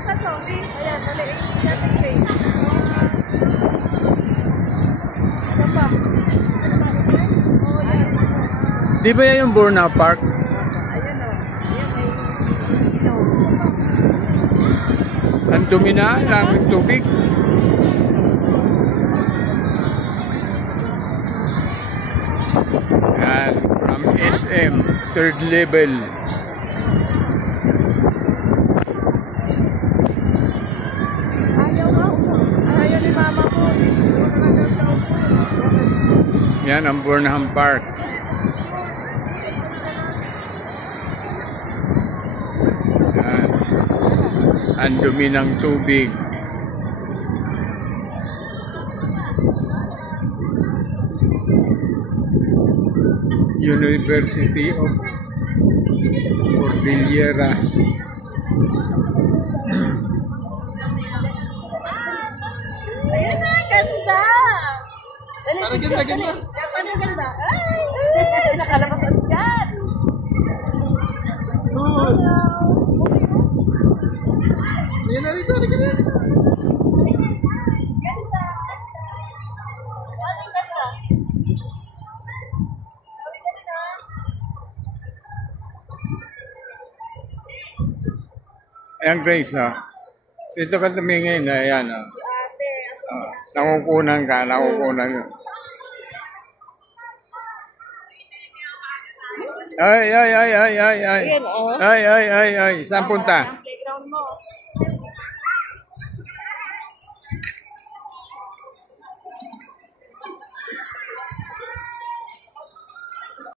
Asa sorry? Ayan, dali yung face. Isa pa. Oh, yan. Di ba yan yung Bornao Park? Ayan o. Ayan may ilaw. Ang dumi na, langit tubig. Yan, from SM, third level. Ayaw mo? Ayaw ni mama ko. Yan ang Bornham Park. Yan. Ang dumi ng tubig. University of Cordilleras. Ayan na, ganda! Parang ganda. Parang ganda. Ay! Nakalabas ang dyan! Hello! Yan na rito, Ganda! Anong ganda? Ayan, Grace, no? Dito ka tumingin, ayan, no? Si ate, Nakukunan ka, nakukunan ka. Ay. Ayan, oh. Ay. Saan punta? Ang playground mo.